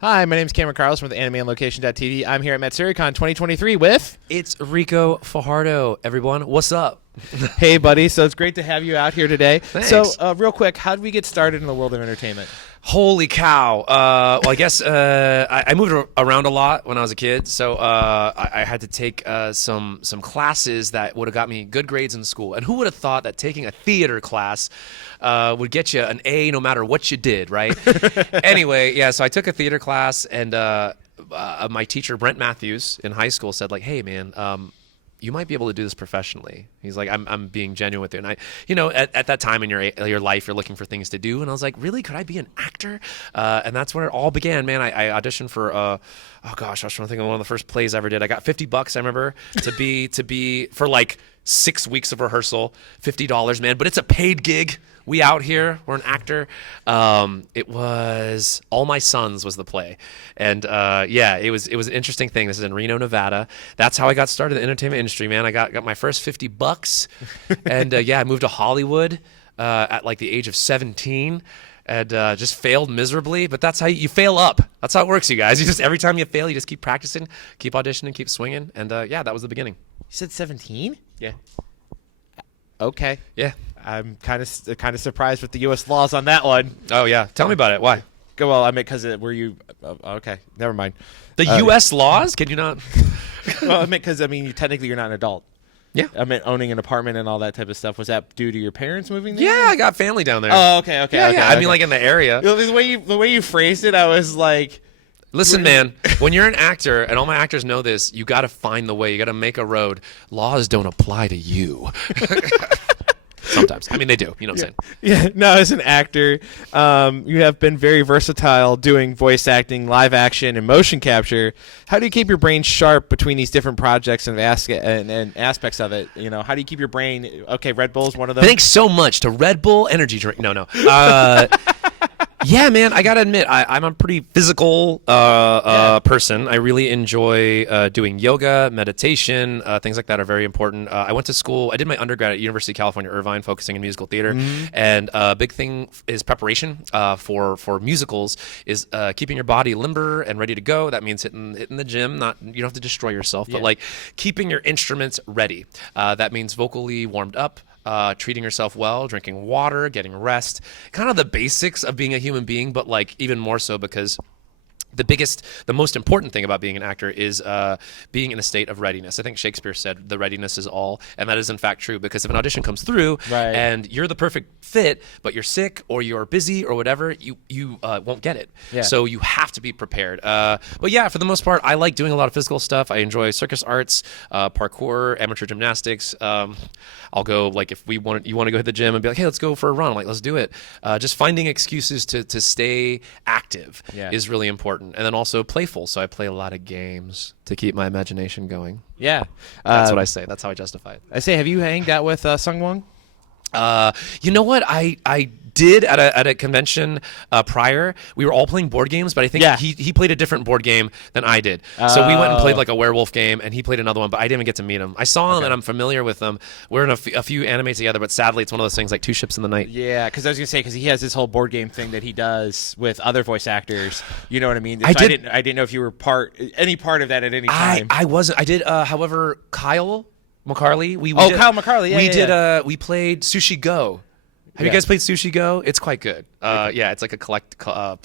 Hi, my name is Cameron Carlos from the AnimeOnLocation.tv. I'm here at MetSuriCon 2023 with... It's Rico Fajardo, everyone. What's up? Hey, buddy. So it's great to have you out here today. Thanks. So, real quick, how did we get started in the world of entertainment? Holy cow. Well, I guess I moved around a lot when I was a kid, so I had to take some classes that would have got me good grades in school. And who would have thought that taking a theater class would get you an A no matter what you did, right? Anyway, yeah, so I took a theater class, and my teacher, Brent Matthews, in high school said, like, hey, man, you might be able to do this professionally. He's like, I'm being genuine with you. And at that time in your life, you're looking for things to do. And I was like, really? Could I be an actor? And that's where it all began, man. I auditioned for, oh gosh, I was trying to think of one of the first plays I ever did. I got $50, I remember, to be for like 6 weeks of rehearsal, $50, man. But it's a paid gig. We out here. We're an actor. It was All My Sons was the play, and yeah, it was an interesting thing. This is in Reno, Nevada. That's how I got started in the entertainment industry, man. I got my first $50, and yeah, I moved to Hollywood at like the age of 17. And just failed miserably, but that's how you fail up. That's how it works, you guys. You just every time you fail, you just keep practicing, keep auditioning, keep swinging, and yeah, that was the beginning. You said 17? Yeah. Okay. Yeah. I'm kind of surprised with the U.S. laws on that one. Oh yeah. Tell me about it. Why? Go well. I mean, because were you? Okay. Never mind. The U.S. laws? Can you not? Well, I mean, because you're not an adult. Yeah. I meant owning an apartment and all that type of stuff. Was that due to your parents moving there? Yeah, I got family down there. Oh, okay. Yeah, Okay. I mean, like in the area. The way you phrased it, I was like, Listen, man, when you're an actor, and all my actors know this, you got to find the way. You got to make a road. Laws don't apply to you. Sometimes. I mean, they do. You know what I'm saying? Yeah. No, as an actor, you have been very versatile doing voice acting, live action, and motion capture. How do you keep your brain sharp between these different projects and aspects of it? You know, how do you keep your brain? Okay, Red Bull is one of those. Thanks so much to Red Bull Energy Drink. No. Yeah, man, I got to admit, I'm a pretty physical person. I really enjoy doing yoga, meditation, things like that are very important. I went to school. I did my undergrad at University of California, Irvine, focusing in musical theater. Mm-hmm. And a big thing is preparation for musicals is keeping your body limber and ready to go. That means hitting the gym. You don't have to destroy yourself, but like keeping your instruments ready. That means vocally warmed up. Treating yourself well, drinking water, getting rest, kind of the basics of being a human being, but like even more so because the most important thing about being an actor is being in a state of readiness. I think Shakespeare said the readiness is all, and that is in fact true, because if an audition comes through and you're the perfect fit, but you're sick or you're busy or whatever, you won't get it. Yeah. So you have to be prepared. But yeah, for the most part, I like doing a lot of physical stuff. I enjoy circus arts, parkour, amateur gymnastics. I'll go, like, if you want to go hit the gym and be like, hey, let's go for a run. I'm like, let's do it. Just finding excuses to stay active is really important. And then also playful. So I play a lot of games to keep my imagination going. Yeah. That's what I say. That's how I justify it. I say, have you hanged out with Sungwon? You know what? I did at a convention prior. We were all playing board games, but I think he played a different board game than I did. So we went and played like a werewolf game, and he played another one, but I didn't even get to meet him. I saw him, and I'm familiar with him. We're in a few anime together, but sadly, it's one of those things like Two Ships in the Night. Yeah, because I was gonna say, because he has this whole board game thing that he does with other voice acactors. You know what I mean? So I didn't know if you were any part of that at any time. I wasn't. I did. However, Kyle McCarley. Kyle McCarley. Yeah, we played Sushi Go. Have you guys played Sushi Go? It's quite good. Yeah, it's like a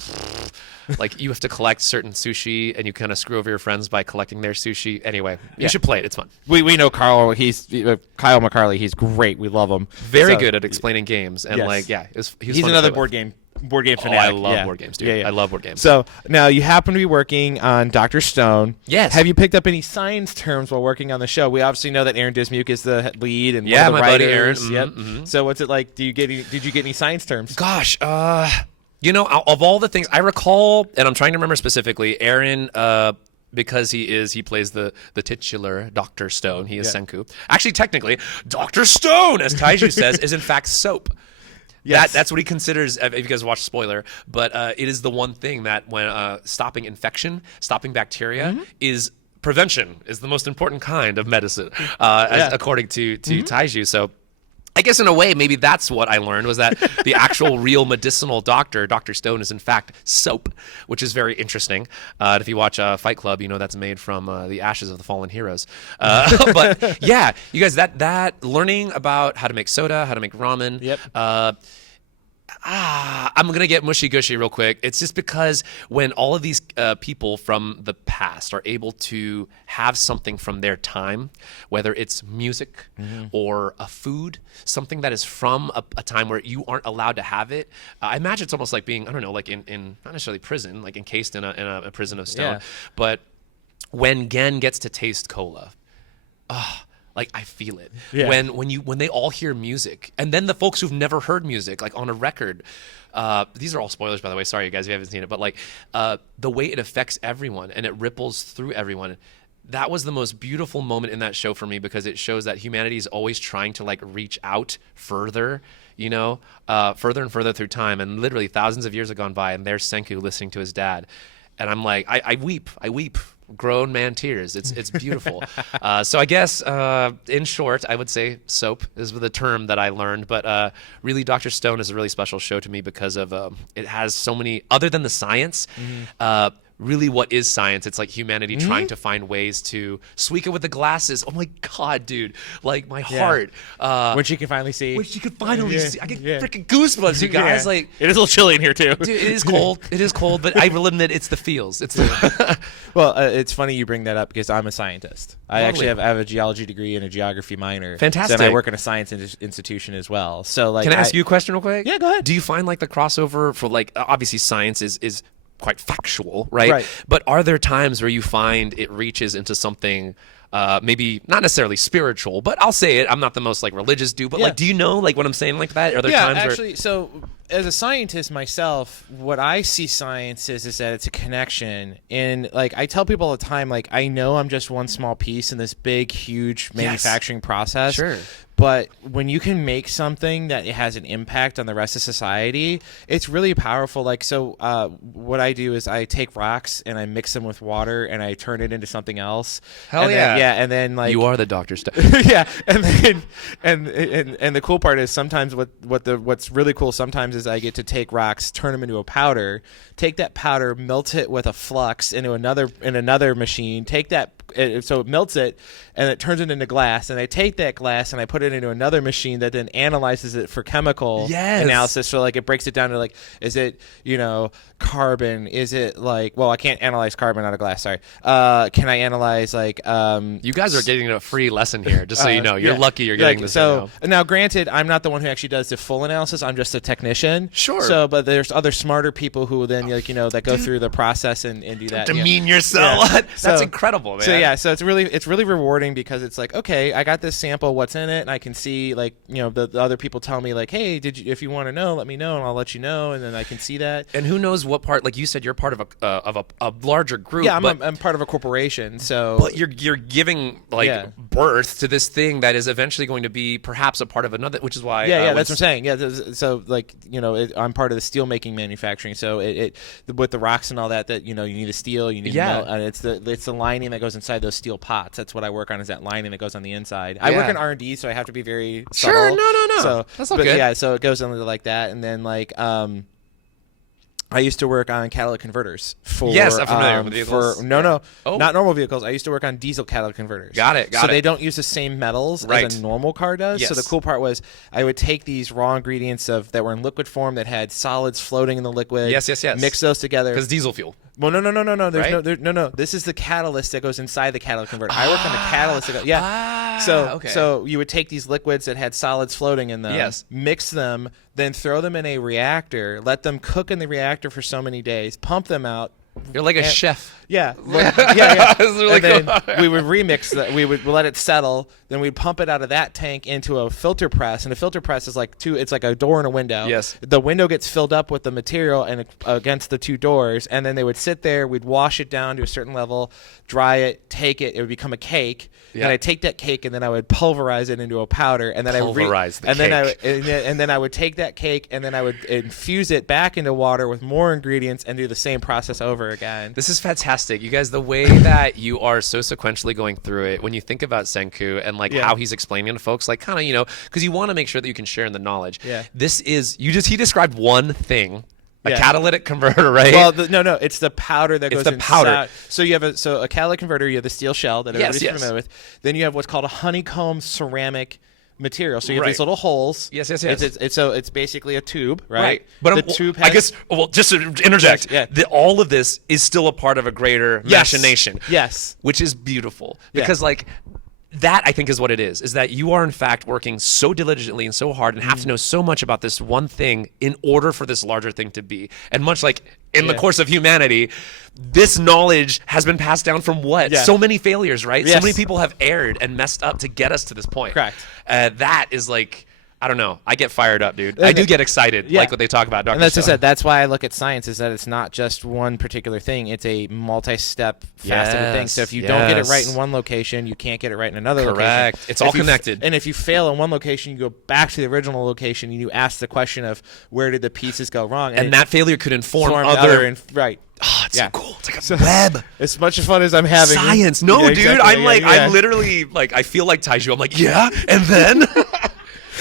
like you have to collect certain sushi, and you kind of screw over your friends by collecting their sushi. Anyway, you should play it. It's fun. We know Carl. He's Kyle McCarley. He's great. We love him. Very good at explaining games, and he's another board game fanatic. I love board games, dude. Yeah. I love board games. So now you happen to be working on Dr. Stone. Yes. Have you picked up any science terms while working on the show? We obviously know that Aaron Dismuke is the lead and one of the my writers. buddy Aaron. Yep. Mm-hmm. So what's it like? Did you get any science terms? Gosh, you know, of all the things I recall, and I'm trying to remember specifically, Aaron. Because he plays the titular Dr. Stone. He is Senku. Actually, technically, Dr. Stone, as Taiju says, is in fact soap. Yes. That's what he considers, if you guys watch spoiler, but it is the one thing that when stopping infection, stopping bacteria is prevention is the most important kind of medicine, according to Taiju. So I guess in a way, maybe that's what I learned, was that the actual real medicinal doctor, Dr. Stone, is in fact soap, which is very interesting. If you watch Fight Club, you know that's made from the ashes of the fallen heroes. But yeah, you guys, that learning about how to make soda, how to make ramen. Yep. I'm going to get mushy-gushy real quick. It's just because when all of these people from the past are able to have something from their time, whether it's music or a food, something that is from a time where you aren't allowed to have it, I imagine it's almost like being, I don't know, like in not necessarily prison, like encased in a prison of stone. Yeah. But when Gen gets to taste cola, like I feel it. Yeah. When they all hear music, and then the folks who've never heard music, like on a record, these are all spoilers, by the way. Sorry, you guys, if you haven't seen it, but like the way it affects everyone and it ripples through everyone. That was the most beautiful moment in that show for me, because it shows that humanity is always trying to like reach out further, you know, further and further through time. And literally thousands of years have gone by, and there's Senku listening to his dad, and I'm like, I weep. Grown man tears. It's beautiful. So I guess in short, I would say soap is the term that I learned. But really, Dr. Stone is a really special show to me because of it has so many, other than the science. Really, what is science? It's like humanity trying to find ways to Suika with the glasses. Oh my God, dude! Like my heart. When she can finally see. When she could finally see. I get freaking goosebumps, you guys. Yeah. Like it is a little chilly in here too. dude, it is cold. It is cold, but I will admit it's the feels. It's the Well, it's funny you bring that up because I'm a scientist. I Lovely. actually have a geology degree and a geography minor. Fantastic. And I work in a science institution as well. So like, Can I ask you a question real quick? Yeah, go ahead. Do you find like the crossover for like obviously science is quite factual, right? Right. But are there times where you find it reaches into something maybe not necessarily spiritual, but I'll say it, I'm not the most like religious dude, but Yeah. like, do you know like what I'm saying like that? Are there Yeah, times actually, so as a scientist myself, what I see science is that it's a connection. And like I tell people all the time, like I know I'm just one small piece in this big, huge manufacturing process. Sure. But when you can make something that it has an impact on the rest of society, it's really powerful. Like, so what I do is I take rocks and I mix them with water and I turn it into something else. Hell And yeah. then, yeah. And then like, you are the Dr. Stone. yeah, and then and the cool part is sometimes what's really cool sometimes is I get to take rocks, turn them into a powder, take that powder, melt it with a flux into another machine, take that so it melts it and it turns it into glass, and I take that glass and I put it into another machine that then analyzes it for chemical Yes. analysis. So like it breaks it down to like, is it carbon? Is it like, well, I can't analyze carbon out of glass. Sorry. Can I analyze like You guys are getting a free lesson here, just so you know. You're yeah. lucky you're getting Like, this. So right now. now, granted, I'm not the one who actually does the full analysis. I'm just a technician. Sure. So, but there's other smarter people who then that go through the process and do that. yeah. Demean yourself. Yeah. That's So- incredible, man. So yeah, so it's really rewarding because it's like, okay, I got this sample, what's in it, and I can see like the other people tell me like, hey, if you want to know, let me know, and I'll let you know, and then I can see that. And who knows what part? Like you said, you're part of a larger group. Yeah, but, I'm part of a corporation, so but you're giving like Yeah. birth to this thing that is eventually going to be perhaps a part of another, which is why. Yeah, that's what I'm saying. Yeah, so like I'm part of the steel making manufacturing. So it with the rocks and all that you need the steel, you need Yeah. melt, and it's the lining that goes inside those steel pots. That's what I work on, is that lining that goes on the inside. I work Yeah. in R&D, so I have to be very Sure, subtle. no. So That's all but good. yeah, so it goes into like that, and then like I used to work on catalytic converters for Yes, I'm familiar with vehicles. No, Oh. not normal vehicles. I used to work on diesel catalytic converters. Got it, got so it. they don't use the same metals Right. as a normal car does. So Yes. the cool part was I would take these raw ingredients that were in liquid form that had solids floating in the liquid. Yes. Mix those together. Because diesel fuel. Well, no. There's Right? no. This is the catalyst that goes inside the catalytic converter. I work on the catalyst. Okay. So you would take these liquids that had solids floating in them, Yes. mix them, then throw them in a reactor, let them cook in the reactor for so many days, pump them out. You're like a chef. Yeah, yeah. This is really and cool. then we would remix that. We would let it settle. Then we'd pump it out of that tank into a filter press, and a filter press is like it's like a door and a window. Yes. The window gets filled up with the material and against the two doors, and then they would sit there. We'd wash it down to a certain level, dry it, take it. It would become a cake. Yeah. And I'd take that cake and then I would pulverize it into a powder, and then Pulverize the and then cake. and then I would take that cake and then I would infuse it back into water with more ingredients and do the same process over ever again. This is fantastic. You guys, the way that you are so sequentially going through it, when you think about Senku and like Yeah. how he's explaining to folks, like kind of, you know, because you want to make sure that you can share in the knowledge. Yeah. This is, he described one thing, a Yeah. catalytic converter, right? Well, no, it's the powder that goes the inside. powder. So you have a catalytic converter. You have the steel shell that everybody's yes. familiar with. Then you have what's called a honeycomb ceramic material. So you have Right. these little holes. Yes. It's basically a tube, right? But the tube I has- guess, well, just to interject, Yeah. all of this is still a part of a greater Yes. machination. Yes. Which is beautiful. Yeah. Because, like, that I think is what it is that you are in fact working so diligently and so hard and have to know so much about this one thing in order for this larger thing to be. And much like in the Yeah. course of humanity, this knowledge has been passed down from what? Yeah. So many failures, right? So Yes. many people have erred and messed up to get us to this point. Correct. That is like, I don't know. I get fired up, dude. I do get excited, Yeah. like what they talk about, Dr. And that's just Stone. it. That's why I look at science, is that it's not just one particular thing. It's a multi-step, faceted thing. So if you don't get it right in Yes. one location, you can't get it right in another location. Correct. It's all If you connected. And if you fail in one location, you go back to the original location and you ask the question of where did the pieces go wrong? And that failure could inform form other. right. Oh, it's Yeah. so cool. It's like a web. As much fun as I'm having Science. No, Yeah, dude. exactly. I'm Yeah, like, yeah. I'm literally like, I feel like Taiju. I'm like, yeah, and then.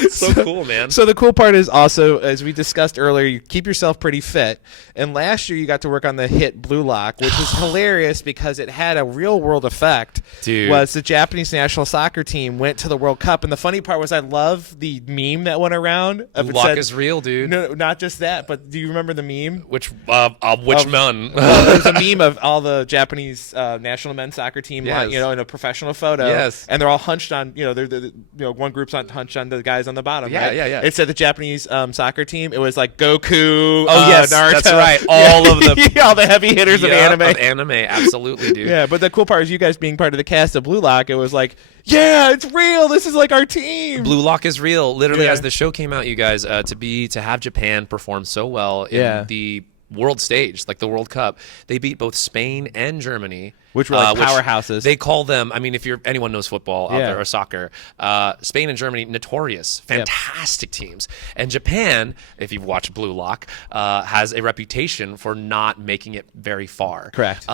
So cool, man. So the cool part is also, as we discussed earlier, you keep yourself pretty fit. And last year you got to work on the hit Blue Lock, which was hilarious because it had a real world effect. Dude. Was the Japanese national soccer team went to the World Cup, and the funny part was I love the meme that went around. Of it Luck said- is real, dude. No, not just that, but do you remember the meme? Which none? There's a meme of all the Japanese national men's soccer team, Yes. in a professional photo. Yes. And they're all hunched on, one group's on hunched on the guys on the bottom. Yeah, right? yeah. It said the Japanese soccer team. It was like Goku. Oh, yes, Naruto. that's right. All of the all the heavy hitters of Yup, anime. Of anime, absolutely, dude. Yeah, but the cool part is you guys being part of the cast of Blue Lock. It was like, yeah, it's real. This is like our team. Blue Lock is real. Literally, Yeah. as the show came out, you guys, to have Japan perform so well in Yeah. the world stage, like the World Cup, they beat both Spain and Germany, Which were like powerhouses. They call them. I mean, if anyone knows football out Yeah. there or soccer, Spain and Germany, notorious, fantastic teams, and Japan, if you've watched Blue Lock, has a reputation for not making it very far. Correct.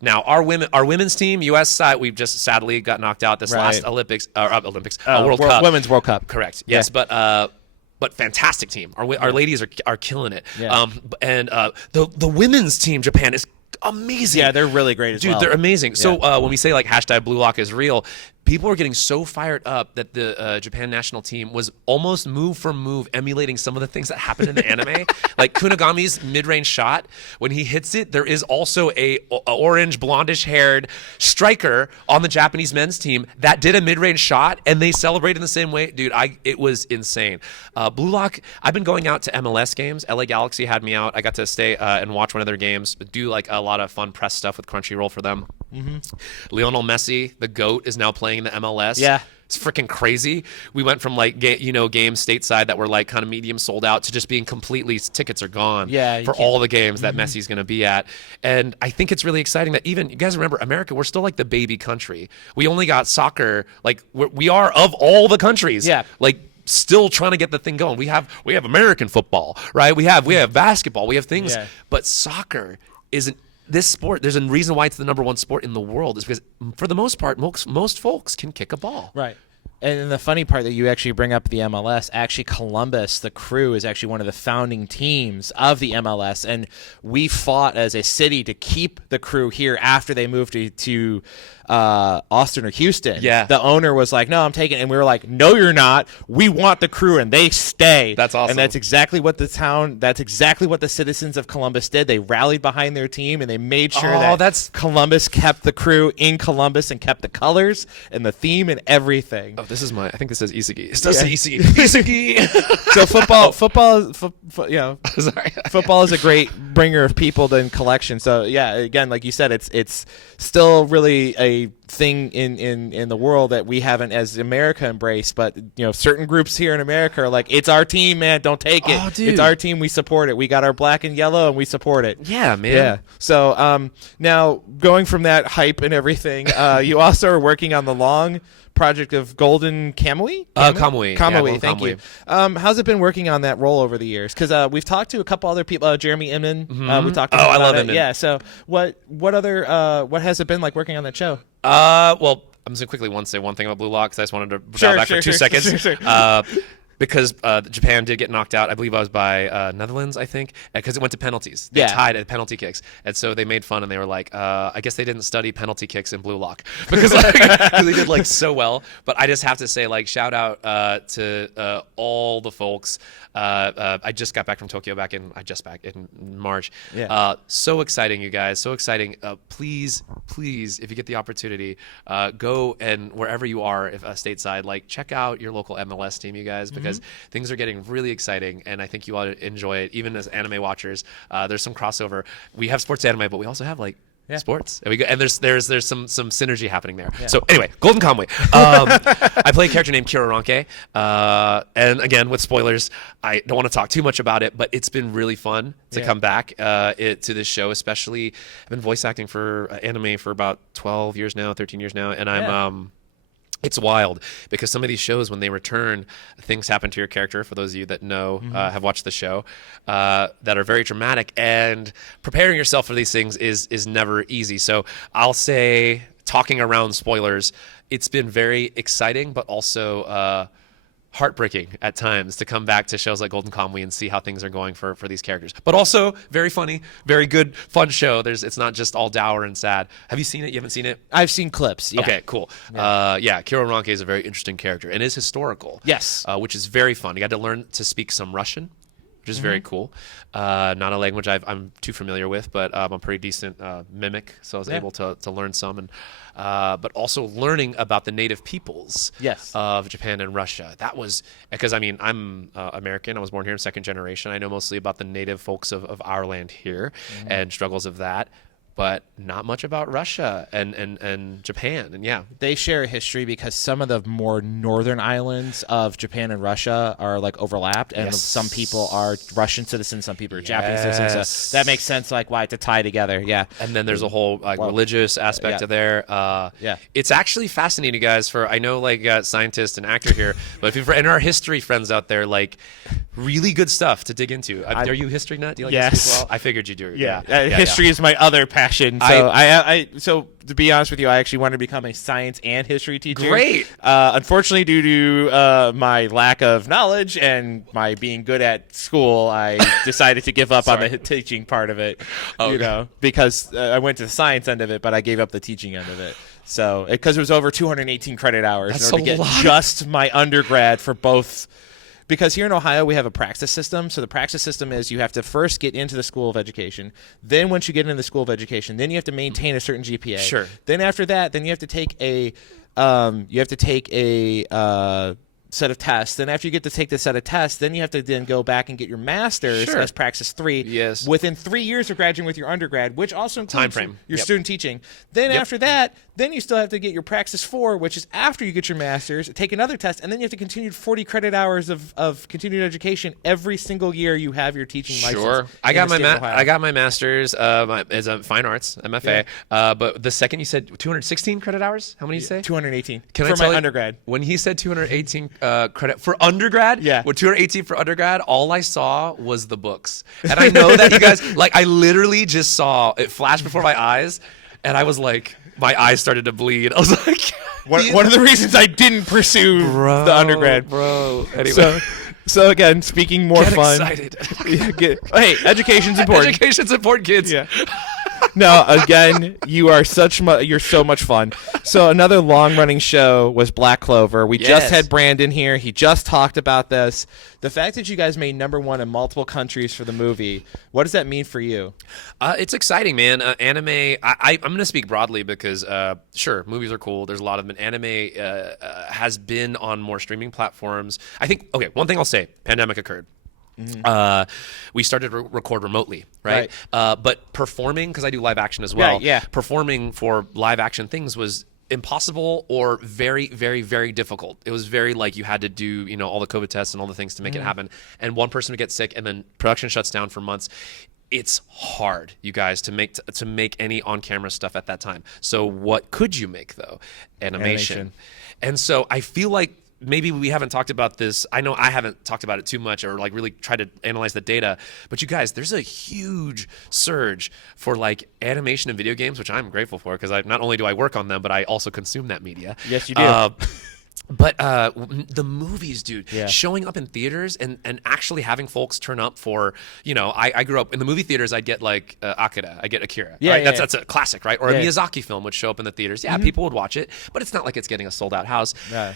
Now, our women's team, U.S. side, we've just sadly got knocked out this last Right. World Cup. Women's World Cup. Correct. Yeah. Yes, but fantastic team. Our ladies are killing it. Yeah. And the women's team, Japan, is amazing. Yeah, they're really great as Dude, well. they're amazing. So Yeah. when we say like hashtag Blue Lock is real, people are getting so fired up that the Japan national team was almost move for move emulating some of the things that happened in the anime. Like Kunagami's mid-range shot, when he hits it, there is also a orange, blondish-haired striker on the Japanese men's team that did a mid-range shot, and they celebrated in the same way. Dude, it was insane. Blue Lock, I've been going out to MLS games. LA Galaxy had me out. I got to stay and watch one of their games, do like a lot of fun press stuff with Crunchyroll for them. Lionel Messi, the GOAT, is now playing in the MLS. Yeah. It's freaking crazy. We went from like games stateside that were like kind of medium sold out to just being completely tickets are gone Yeah, you for can't- all the games that Messi's going to be at. And I think it's really exciting that even you guys remember America, we're still like the baby country. We only got soccer, like we are of all the countries. Yeah. Like still trying to get the thing going. We have American football, right? We have basketball, we have things, Yeah. but soccer isn't this sport. There's a reason why it's the number one sport in the world is because for the most part, most folks can kick a ball. Right. And then the funny part that you actually bring up the MLS, actually Columbus, the Crew, is actually one of the founding teams of the MLS, and we fought as a city to keep the Crew here after they moved to Austin or Houston. Yeah. The owner was like, no, I'm taking it. And we were like, no, you're not. We want the Crew, and they stay. That's awesome. And that's exactly what that's exactly what the citizens of Columbus did. They rallied behind their team, and they made sure Oh, that that's- Columbus kept the Crew in Columbus and kept the colors and the theme and everything. Oh, this is I think this says Isagi. It does say Yeah. Isagi. Isagi. So football, Sorry. football is a great bringer of people to in collection. So yeah, again, like you said, it's still really a thing in the world that we haven't as America embraced, but certain groups here in America are like, it's our team, man, don't take it. Oh, dude. It's our team, we support it. We got our black and yellow and we support it. Yeah, man. Yeah. So now going from that hype and everything, you also are working on the long project of Golden Kamuy? Kamuy. Yeah, Golden Thank Kamuy. you. How's it been working on that role over the years? Because we've talked to a couple other people, Jeremy Inman. We talked to him I about love it. Inman. Yeah. So what other what has it been like working on that show? Well, I'm just gonna quickly say one thing about Blue Lock because I just wanted to dial back for 2 seconds. Sure. Because Japan did get knocked out. I believe I was by Netherlands, I think, because it went to penalties. They Yeah. tied at penalty kicks. And so they made fun and they were like, I guess they didn't study penalty kicks in Blue Lock because they did like so well. But I just have to say, like, shout out to all the folks. I just got back from Tokyo back in March. Yeah. So exciting, you guys. So exciting. Please, if you get the opportunity, go and wherever you are, if stateside, like check out your local MLS team, you guys, because things are getting really exciting, and I think you ought to enjoy it. Even as anime watchers, there's some crossover. We have sports anime, but we also have like sports, and we go, and there's some synergy happening there. Yeah. So anyway, Golden Kamuy. I play a character named Kiraranke, and again with spoilers, I don't want to talk too much about it, but it's been really fun to come back to this show. Especially, I've been voice acting for anime for about 12 years now, 13 years now, and I'm it's wild because some of these shows, when they return, things happen to your character. For those of you that know, have watched the show, that are very dramatic, and preparing yourself for these things is never easy. So I'll say, talking around spoilers, it's been very exciting, but also heartbreaking at times to come back to shows like Golden Kamuy and see how things are going for these characters. But also very funny, very good, fun show. It's not just all dour and sad. Have you seen it? You haven't seen it? I've seen clips. Yeah. Okay, cool. Kiraranke is a very interesting character and is historical. Yes. Which is very fun. You got to learn to speak some Russian, which is very cool. Not a language I'm too familiar with, but I'm a pretty decent mimic, so I was able to learn some. And but also learning about the native peoples of Japan and Russia. That was because I'm American. I was born here in second generation. I know mostly about the native folks of our land here and struggles of that, but not much about Russia and Japan. And they share a history because some of the more northern islands of Japan and Russia are like overlapped, and some people are Russian citizens, some people are Japanese citizens. So that makes sense, like why to tie together. Yeah. And then there's a whole religious aspect of there. It's actually fascinating, guys. I know like scientist and actor here, but if and our history friends out there, like really good stuff to dig into. Are you a history nut? Do you like history as well? I figured you do. History is my other passion. So so to be honest with you, I actually wanted to become a science and history teacher. Great. Unfortunately, due to my lack of knowledge and my being good at school, I decided to give up on the teaching part of it. Because I went to the science end of it, but I gave up the teaching end of it. So because it was over 218 credit hours in order to get just my undergrad for both. Because here in Ohio, we have a praxis system. So the praxis system is you have to first get into the School of Education. Then once you get into the School of Education, then you have to maintain a certain GPA. Sure. Then after that, then you have to take a set of tests. Then after you get to take the set of tests, then you have to then go back and get your master's as Praxis 3. Yes. Within 3 years of graduating with your undergrad, which also includes your student teaching. Then after that, then you still have to get your Praxis 4, which is after you get your master's, take another test, and then you have to continue 40 credit hours of continued education every single year you have your teaching license. Sure. I got my master's as a fine arts, MFA. But the second you said 216 credit hours, how many did you say? 218 for my undergrad. When he said 218 credit for undergrad, with 218 for undergrad, all I saw was the books. And I know that you guys, like, I literally just saw it flash before my eyes, and I was like, my eyes started to bleed. I was like, one of the reasons I didn't pursue the undergrad. Anyway. So again, speaking more fun. Excited. Hey, education's important. Education's important, kids. Yeah. No, again, you're so much fun. So another long-running show was Black Clover. We just had Brandon here. He just talked about this. The fact that you guys made #1 in multiple countries for the movie, what does that mean for you? It's exciting, man. Anime, I'm going to speak broadly because, sure, movies are cool. There's a lot of them. Anime has been on more streaming platforms. I think, one thing I'll say, pandemic occurred. We started to record remotely, right? But performing, because I do live action as well, performing for live action things was impossible or very, very, very difficult. It was very like you had to do, all the COVID tests and all the things to make it happen. And one person would get sick and then production shuts down for months. It's hard, you guys, to make any on-camera stuff at that time. So what could you make though? Animation. And so I feel like maybe we haven't talked about this. I know I haven't talked about it too much or like really tried to analyze the data, but you guys, there's a huge surge for like animation in video games, which I'm grateful for because not only do I work on them, but I also consume that media. Yes, you do. But the movies, dude, Yeah. showing up in theaters and actually having folks turn up for, I grew up in the movie theaters. I'd get like Akira, I get Akira. Yeah, right? yeah, That's a classic, right? Or Yeah. a Miyazaki film would show up in the theaters. Yeah, people would watch it, but it's not like it's getting a sold out house. Yeah.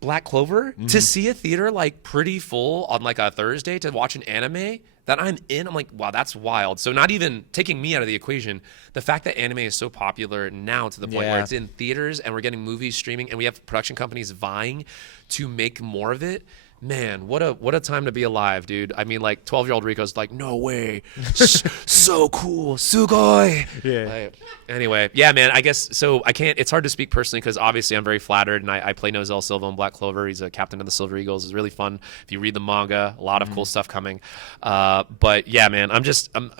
Black Clover, to see a theater like pretty full on like a Thursday to watch an anime that I'm in, I'm like, wow, that's wild. So not even taking me out of the equation, the fact that anime is so popular now to the point where Yeah. it's in theaters and we're getting movies streaming and we have production companies vying to make more of it. Man, what a time to be alive, dude. I mean, like 12-year-old Rico's like, no way, so cool, sugoi. Yeah. Like, anyway, yeah, man. I guess so. I can't. It's hard to speak personally because obviously I'm very flattered, and I play Nozel Silva in Black Clover. He's a captain of the Silver Eagles. It's really fun. If you read the manga, a lot of cool stuff coming. But yeah, man, I'm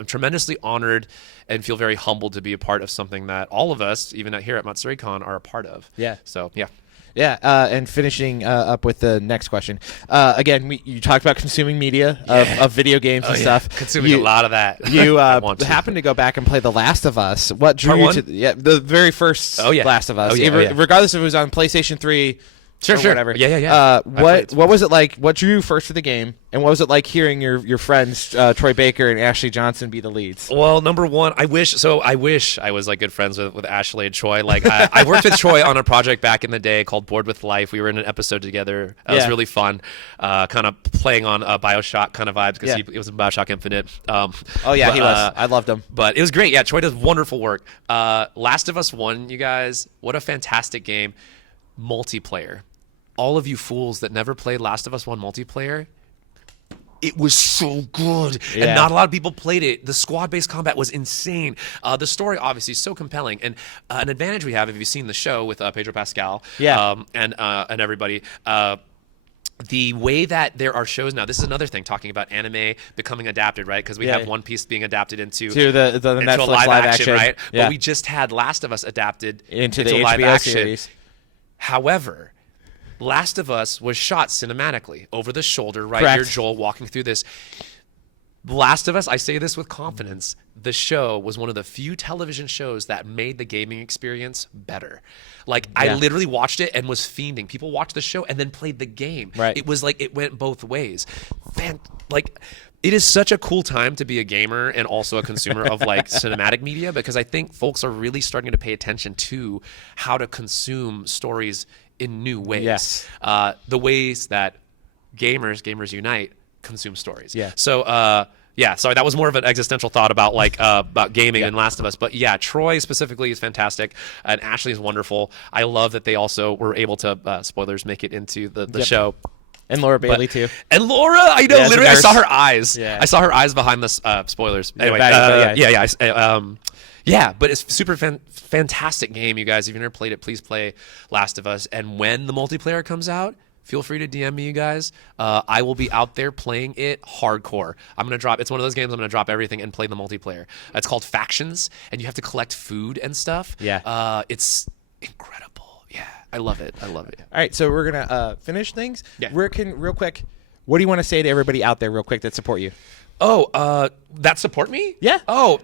tremendously honored and feel very humbled to be a part of something that all of us, even here at Matsuri-Con, are a part of. Yeah. So yeah. Yeah, and finishing up with the next question. Again, you talked about consuming media of video games and stuff. Consuming a lot of that. You want to. happened to go back and play The Last of Us. What drew Part you one? to the very first Last of Us? Regardless if it was on PlayStation 3 Sure. whatever. Yeah. What was it like? What drew you first to the game, and what was it like hearing your friends Troy Baker and Ashley Johnson be the leads? Well, number one, I wish I was like good friends with Ashley and Troy. Like I worked with Troy on a project back in the day called Bored with Life. We were in an episode together. It was really fun, kind of playing on BioShock kind of vibes because it was in BioShock Infinite. He was. I loved him. But it was great. Yeah, Troy does wonderful work. Last of Us 1, you guys, what a fantastic game. Multiplayer. All of you fools that never played Last of Us 1 multiplayer, it was so good. Yeah. And not a lot of people played it. The squad-based combat was insane. The story, obviously, is so compelling. And an advantage we have, if you've seen the show with Pedro Pascal and everybody, the way that there are shows now, this is another thing, talking about anime becoming adapted, right? Because we have One Piece being adapted into the Netflix live action, right? Yeah. But we just had Last of Us adapted into the live HBO action. series. However, Last of Us was shot cinematically, over the shoulder, right? Correct. You're Joel walking through this. Last of Us, I say this with confidence, the show was one of the few television shows that made the gaming experience better. Like, I literally watched it and was fiending. People watched the show and then played the game. Right. It was like it went both ways. It is such a cool time to be a gamer and also a consumer of like cinematic media, because I think folks are really starting to pay attention to how to consume stories in new ways. Yes. The ways that gamers unite, consume stories. Yeah. So sorry, that was more of an existential thought about about gaming and Last of Us. But yeah, Troy specifically is fantastic, and Ashley is wonderful. I love that they also were able to spoilers, make it into the show. And Laura Bailey too. And Laura, I know, Yeah, as a literally, I nurse. saw her eyes. Yeah. I saw her eyes behind the spoilers. Anyway, but it's super fantastic game, you guys. If you've never played it, please play Last of Us. And when the multiplayer comes out, feel free to DM me, you guys. I will be out there playing it hardcore. It's one of those games I'm going to drop everything and play the multiplayer. It's called Factions, and you have to collect food and stuff. Yeah. It's incredible. Yeah, I love it. All right, so we're gonna finish things. Yeah. Real quick, what do you want to say to everybody out there, real quick, that support you? Oh, that support me? Yeah. Oh,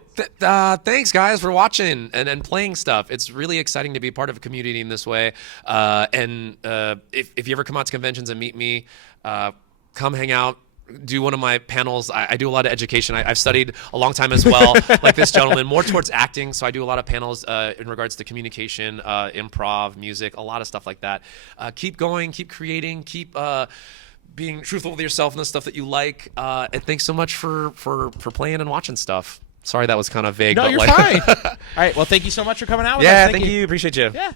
thanks guys for watching and playing stuff. It's really exciting to be part of a community in this way. If you ever come out to conventions and meet me, come hang out. Do one of my panels. I do a lot of education. I've studied a long time as well, like this gentleman, more towards acting. So I do a lot of panels in regards to communication, improv, music, a lot of stuff like that. Keep going, keep creating, keep being truthful with yourself and the stuff that you like. And thanks so much for playing and watching stuff. Sorry, that was kind of vague. No, but you're like, fine. All right, well, thank you so much for coming out with us. Yeah, thank you. Appreciate you. Yeah.